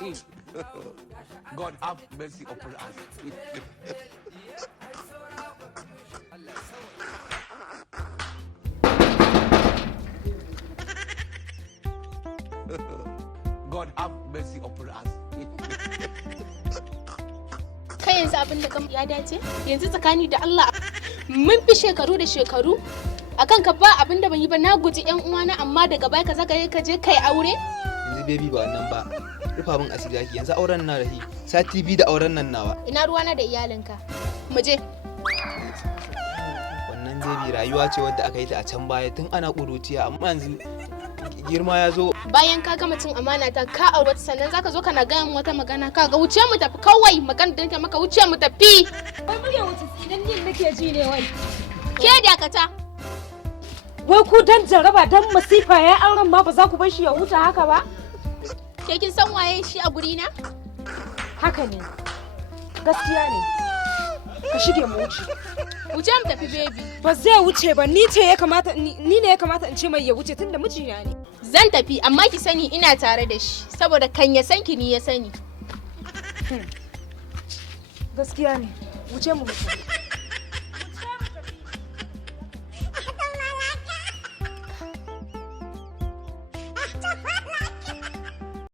God have mercy upon us. God have mercy upon us. Kai yanzu abin da ya dace? Yanzu tsakani da Allah mun fi shekaru da shekaru akan ka ba abin da ban yi ba na guji ƴan uwana amma daga baya ka zaka ka je kai aure? Yanzu baby ba wannan ba. Rufa min asiri yake yanzu auren na da shi. Sati biyu da auren nan nawa. Ina ruwana da iyalinka. Mu je. Wannan baby rayuwa ce wadda aka yi ta a can baya tun ana ƙuruciya amma yanzu girma ya zo. Bayan ka gama cin amana ta ka aure sannan zaka zo kana gaya wata magana ka ga wuce mu tafi kawai magana da maka wuce mu tafi. Wai murya wuce idan yin nake ji ne wai. Ke dakata. Wai ku dan jaraba dan masifa yayin auren ma ba za ku bar shi ya huta haka ba? Ke kin san waye shi a guri na? Haka ne. Gaskiya ne. Ka shige mu wuce. Wuce mu tafi baby. Ba zai wuce ba ni ne ya kamata in ce mai ya wuce tunda mijina ne. Zan tafi amma ki sani ina tare da shi saboda kan ya san ki ni ya sani. Gaskiya ne. Wuce mu wuce.